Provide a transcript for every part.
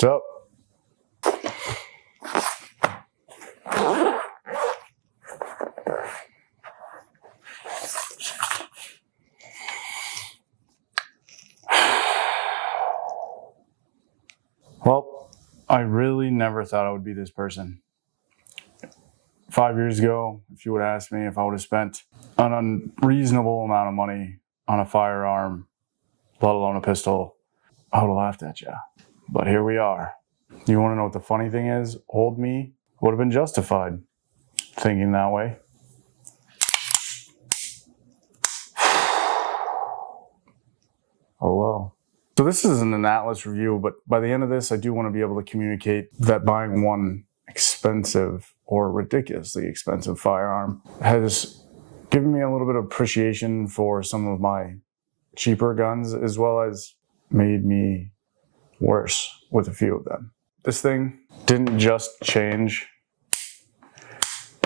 What's up? Well, I really never thought I would be this person. 5 years ago, if you would have asked me if I would have spent an unreasonable amount of money on a firearm, let alone a pistol, I would have laughed at you. But here we are. You want to know what the funny thing is? Old me would have been justified thinking that way. Oh well. So this isn't an Atlas review, but by the end of this, I do want to be able to communicate that buying one expensive or ridiculously expensive firearm has given me a little bit of appreciation for some of my cheaper guns, as well as made me worse with a few of them. This thing didn't just change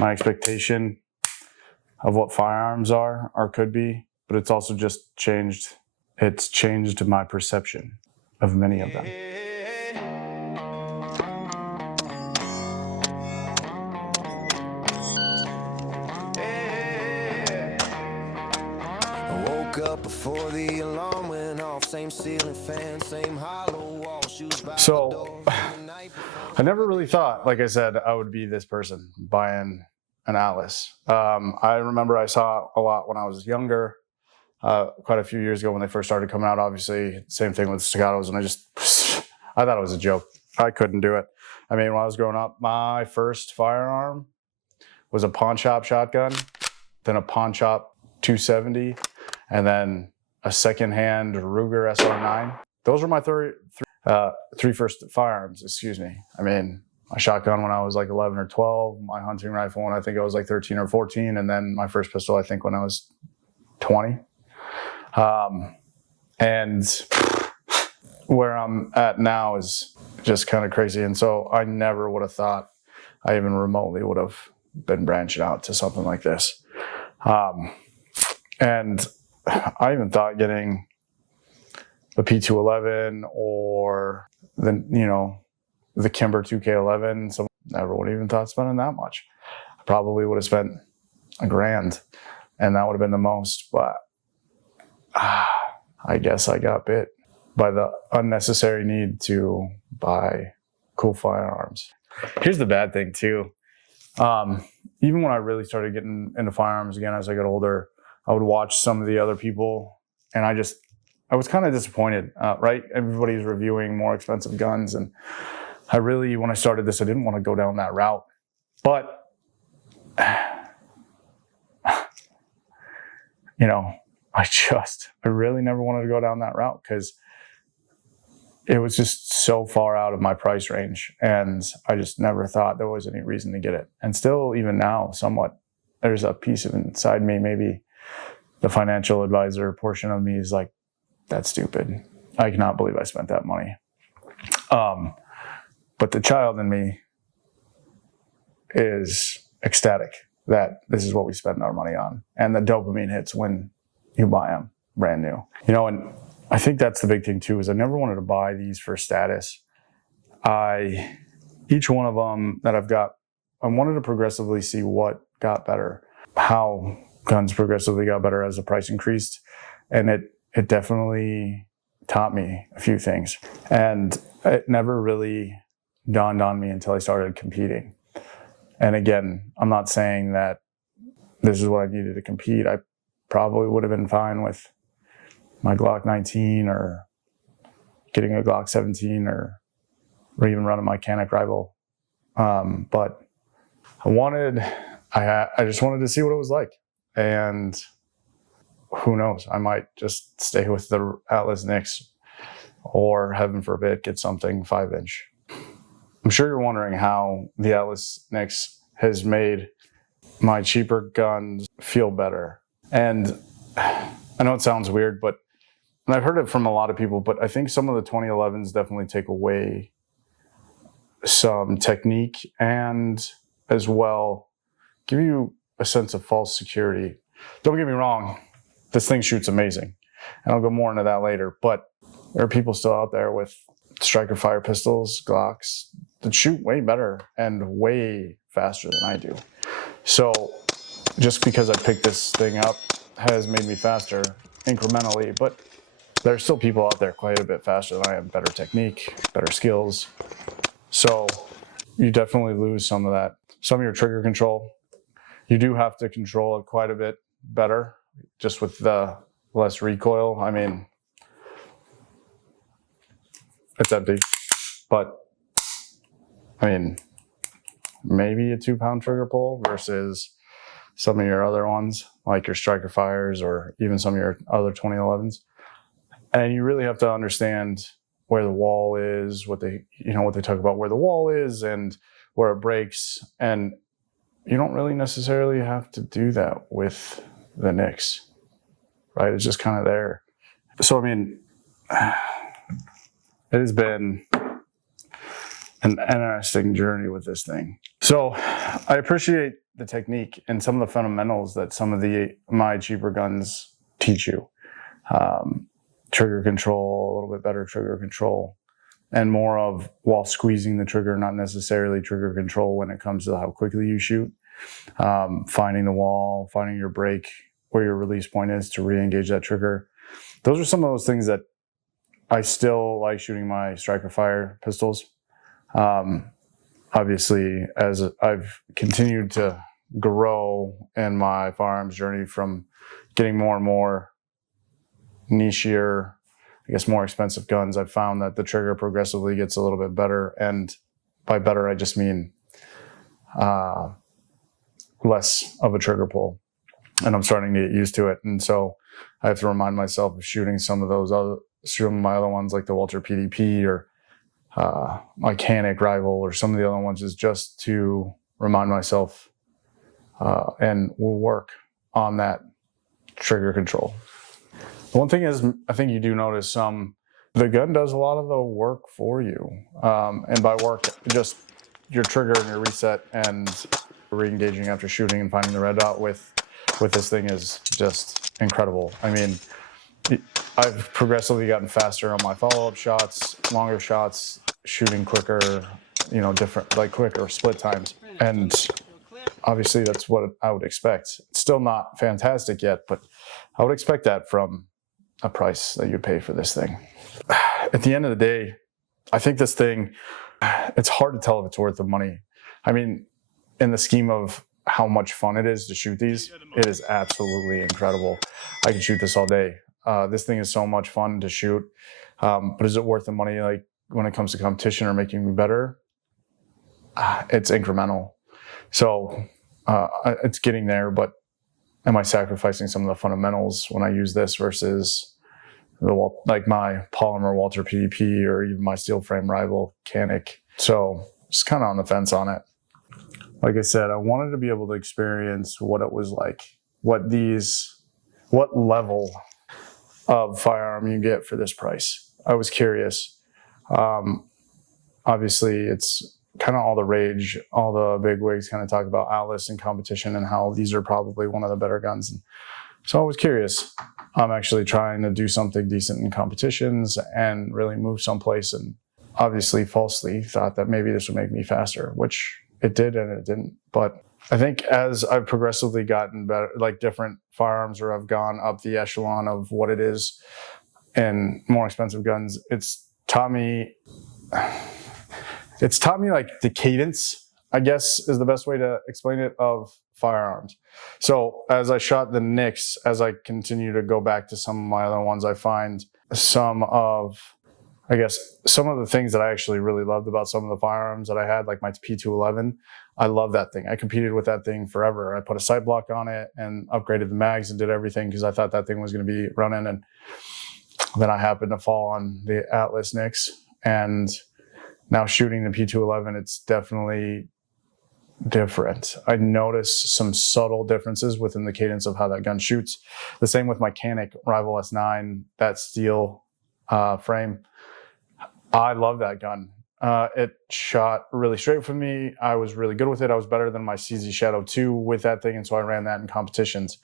my expectation of what firearms are or could be, but it's also just changed my perception of many of them. I woke up before the alarm went off, same ceiling fan, same hollow wall, shoes by the door. I never really thought, like I said, I would be this person buying an Atlas. I remember I saw a lot when I was younger. Quite a few years ago when they first started coming out, obviously, same thing with staccatos, and I thought it was a joke. I couldn't do it. I mean, when I was growing up, my first firearm was a pawn shop shotgun, then a pawn shop 270, and then a secondhand Ruger SR9. Those were my three first firearms, excuse me. I mean, my shotgun when I was like 11 or 12, my hunting rifle when I think I was like 13 or 14, and then my first pistol I think when I was 20. And where I'm at now is just kind of crazy. And so I never would have thought I even remotely would have been branching out to something like this. And I even thought getting a P211 or the Kimber 2K11, so never would have even thought spending that much. I probably would have spent $1,000 and that would have been the most, but I guess I got bit by the unnecessary need to buy cool firearms. Here's the bad thing too. Even when I really started getting into firearms again as I got older, I would watch some of the other people and I was kind of disappointed, right? Everybody's reviewing more expensive guns. And when I started this, I didn't want to go down that route. But, I really never wanted to go down that route because it was just so far out of my price range. And I just never thought there was any reason to get it. And still, even now, somewhat, there's a piece of inside me, maybe the financial advisor portion of me is like, that's stupid. I cannot believe I spent that money. But the child in me is ecstatic that this is what we spend our money on. And the dopamine hits when you buy them brand new. And I think that's the big thing too, is I never wanted to buy these for status. Each one of them that I've got, I wanted to progressively see what got better, how guns progressively got better as the price increased. And it definitely taught me a few things. And it never really dawned on me until I started competing. And again, I'm not saying that this is what I needed to compete. I probably would have been fine with my Glock 19 or getting a Glock 17 or even running my Canic Rival. But I just wanted to see what it was like. And who knows, I might just stay with the Atlas NYX or, heaven forbid, get something 5-inch. I'm sure you're wondering how the Atlas NYX has made my cheaper guns feel better. And I know it sounds weird, and I've heard it from a lot of people, but I think some of the 2011s definitely take away some technique and as well give you a sense of false security. Don't get me wrong, this thing shoots amazing. And I'll go more into that later, but there are people still out there with striker fire pistols, Glocks, that shoot way better and way faster than I do. So just because I picked this thing up has made me faster incrementally, but there's still people out there quite a bit faster than I am, better technique, better skills. So you definitely lose some of that. Some of your trigger control, you do have to control it quite a bit better, just with the less recoil. I mean, it's empty, but I mean, maybe a 2-pound trigger pull versus some of your other ones, like your striker fires or even some of your other 2011s. And you really have to understand where the wall is, what they talk about where the wall is and where it breaks. And you don't really necessarily have to do that with the NYX, right? It's just kind of there. So, I mean, it has been an interesting journey with this thing. So I appreciate the technique and some of the fundamentals that some of my cheaper guns teach you. Trigger control, a little bit better trigger control, and more of while squeezing the trigger, not necessarily trigger control when it comes to how quickly you shoot. Finding the wall, finding your break, where your release point is to re-engage that trigger. Those are some of those things that I still like shooting my striker fire pistols. Obviously, as I've continued to grow in my firearms journey from getting more and more nichier, I guess more expensive guns, I've found that the trigger progressively gets a little bit better. And by better, I just mean less of a trigger pull. And I'm starting to get used to it. And so I have to remind myself of shooting some of my other ones like the Walter PDP or my Canic Rival or some of the other ones, is just to remind myself and we'll work on that trigger control. The one thing is, I think you do notice the gun does a lot of the work for you. And by work, just your trigger and your reset and re-engaging after shooting and finding the red dot with this thing is just incredible. I mean, I've progressively gotten faster on my follow-up shots, longer shots, shooting quicker, different, like quicker split times. And obviously that's what I would expect. It's still not fantastic yet, but I would expect that from a price that you pay for this thing. At the end of the day, I think this thing, it's hard to tell if it's worth the money. I mean, in the scheme of how much fun it is to shoot these, it is absolutely incredible. I can shoot this all day. This thing is so much fun to shoot. But is it worth the money? Like when it comes to competition or making me better, it's incremental. So it's getting there, but am I sacrificing some of the fundamentals when I use this versus like my polymer Walter PDP or even my steel frame rival Canic? So just kind of on the fence on it. Like I said, I wanted to be able to experience what it was like, what level of firearm you get for this price. I was curious. Obviously, it's kind of all the rage. All the big wigs kind of talk about Atlas and competition and how these are probably one of the better guns. And so I was curious. I'm actually trying to do something decent in competitions and really move someplace, and obviously falsely thought that maybe this would make me faster, which it did and it didn't. But I think as I've progressively gotten better, like different firearms, or I've gone up the echelon of what it is and more expensive guns, it's taught me like the cadence, I guess is the best way to explain it, of firearms. So as I shot the NYX, as I continue to go back to some of my other ones, I find some of the things that I actually really loved about some of the firearms that I had, like my P211. I love that thing. I competed with that thing forever. I put a sight block on it and upgraded the mags and did everything because I thought that thing was going to be running. And then I happened to fall on the Atlas NYX, and now shooting the P211, it's definitely different. I notice some subtle differences within the cadence of how that gun shoots. The same with my Canic Rival S9, that steel frame. I love that gun. It shot really straight for me. I was really good with it. I was better than my CZ Shadow 2 with that thing, and so I ran that in competitions.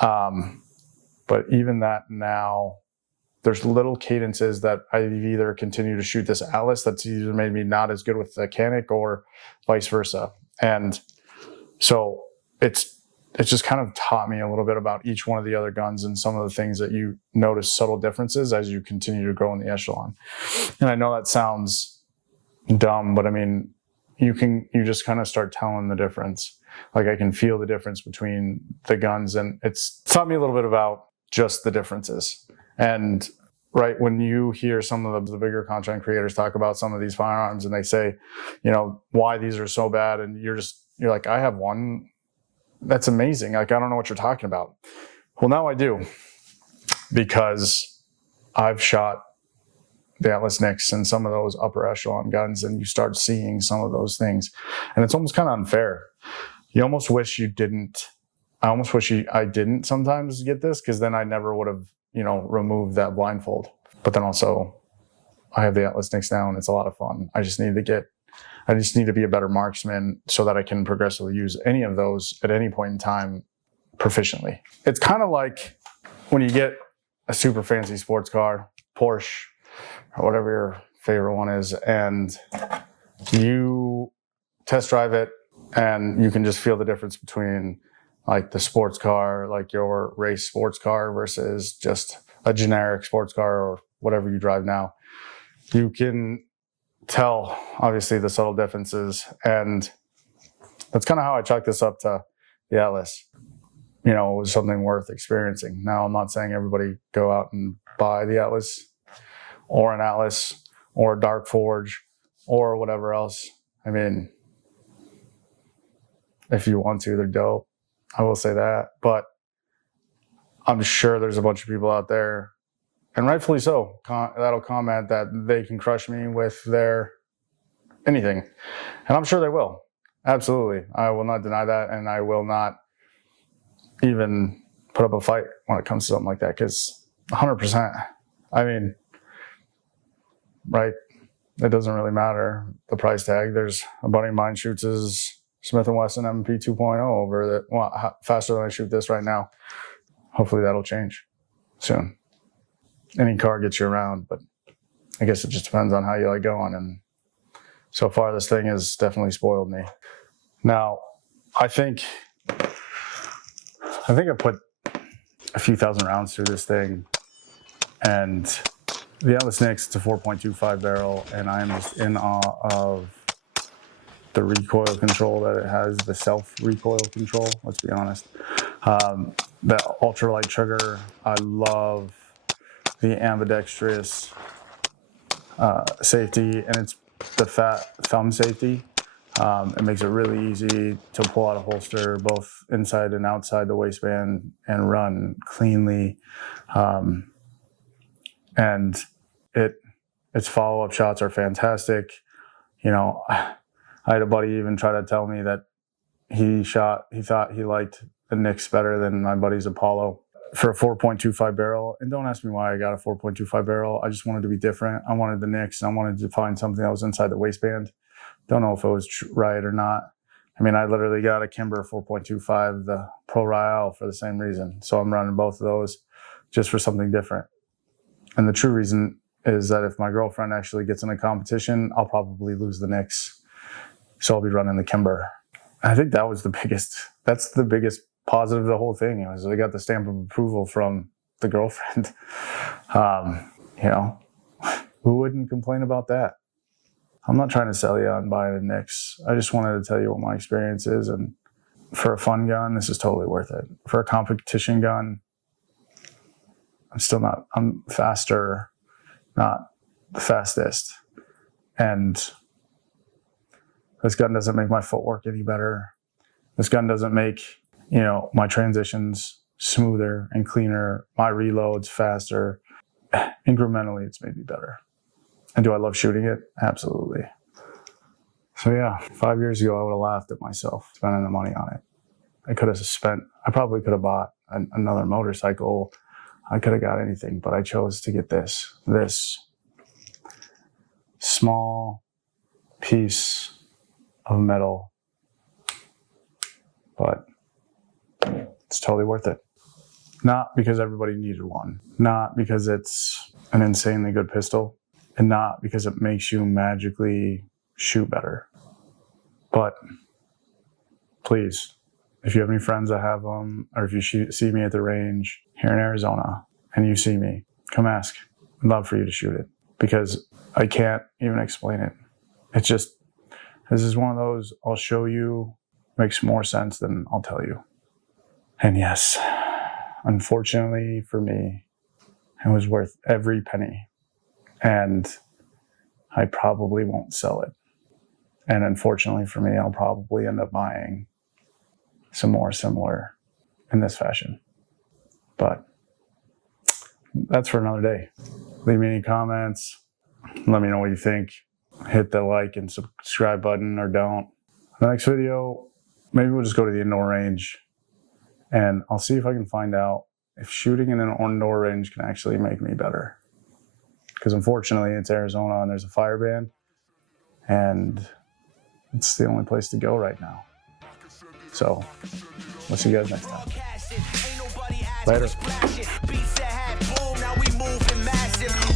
But even that now, there's little cadences that I've either continued to shoot this Atlas that's either made me not as good with the Canic or vice versa. And so it's just kind of taught me a little bit about each one of the other guns and some of the things that you notice subtle differences as you continue to grow in the echelon. And I know that sounds dumb, but I mean, you just kind of start telling the difference. Like I can feel the difference between the guns, and it's taught me a little bit about just the differences. And right when you hear some of the bigger content creators talk about some of these firearms and they say, why these are so bad, and you're like, I have one that's amazing. Like, I don't know what you're talking about. Well, now I do, because I've shot the Atlas NYX and some of those upper echelon guns, and you start seeing some of those things, and it's almost kind of unfair. You almost wish you didn't. I almost wish I didn't sometimes get this, because then I never would have, removed that blindfold. But then also, I have the Atlas NYX now, and it's a lot of fun. I just need to be a better marksman so that I can progressively use any of those at any point in time proficiently. It's kind of like when you get a super fancy sports car, Porsche, or whatever your favorite one is, and you test drive it, and you can just feel the difference between like the sports car, like your race sports car, versus just a generic sports car or whatever you drive now. You can tell, obviously, the subtle differences, and that's kind of how I chalk this up to the Atlas. It was something worth experiencing. Now, I'm not saying everybody go out and buy the Atlas or an Atlas or a Dark Forge or whatever else. I mean, if you want to, they're dope. I will say that. But I'm sure there's a bunch of people out there, and rightfully so, that'll comment that they can crush me with their anything. And I'm sure they will. Absolutely. I will not deny that, and I will not even put up a fight when it comes to something like that, because 100%. I mean, right? It doesn't really matter, the price tag. There's a buddy of mine shoots his Smith & Wesson MP 2.0 over faster than I shoot this right now. Hopefully that'll change soon. Any car gets you around, but I guess it just depends on how you like going. And so far, this thing has definitely spoiled me. Now, I think I put a few thousand rounds through this thing, and the Atlas NYX, it's a 4.25 barrel, and I'm just in awe of the recoil control that it has, the self recoil control, let's be honest. The ultralight trigger, I love the ambidextrous safety, and it's the fat thumb safety. It makes it really easy to pull out a holster, both inside and outside the waistband, and run cleanly. And its follow-up shots are fantastic. I had a buddy even try to tell me that he thought he liked the NYX better than my buddy's Apollo for a 4.25 barrel. And don't ask me why I got a 4.25 barrel. I just wanted to be different. I wanted the NYX, and I wanted to find something that was inside the waistband. Don't know if it was right or not. I mean, I literally got a Kimber 4.25, the Pro Royale, for the same reason. So I'm running both of those just for something different. And the true reason is that if my girlfriend actually gets in a competition, I'll probably lose the NYX. So I'll be running the Kimber. I think that's the biggest positive of the whole thing. Is I got the stamp of approval from the girlfriend. Who wouldn't complain about that? I'm not trying to sell you on buying a NYX. I just wanted to tell you what my experience is. And for a fun gun, this is totally worth it. For a competition gun, I'm faster, not the fastest. And this gun doesn't make my footwork any better. This gun doesn't make, my transitions smoother and cleaner, my reloads faster. Incrementally, it's made me better. And do I love shooting it? Absolutely. So yeah, 5 years ago, I would have laughed at myself spending the money on it. I probably could have bought another motorcycle. I could have got anything, but I chose to get this small piece of metal, but it's totally worth it. Not because everybody needed one, not because it's an insanely good pistol, and not because it makes you magically shoot better. But please, if you have any friends that have them, or if you see me at the range here in Arizona and you see me, come ask. I'd love for you to shoot it, because I can't even explain it. It's just, this is one of those, I'll show you, makes more sense than I'll tell you. And yes, unfortunately for me, it was worth every penny, and I probably won't sell it. And unfortunately for me, I'll probably end up buying some more similar in this fashion. But that's for another day. Leave me any comments. Let me know what you think. Hit the like and subscribe button, or don't. The next video, maybe we'll just go to the indoor range, and I'll see if I can find out if shooting in an indoor range can actually make me better. Because unfortunately, it's Arizona and there's a fire ban, and it's the only place to go right now. So, we'll see you guys next time. Later.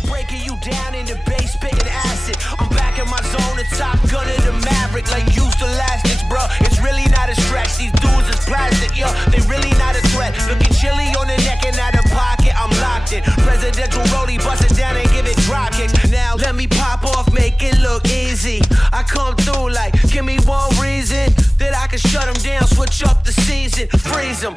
Breaking you down in the base, spitting acid. I'm back in my zone, the top gun of the Maverick, like used elastics, bro. It's really not a stretch. These dudes is plastic, yo. They really not a threat. Looking chilly on the neck and out of pocket. I'm locked in. Presidential rollie, bust it down and give it drop kicks. Now let me pop off, make it look easy. I come through like, give me one reason that I can shut them down, switch up the season, freeze them.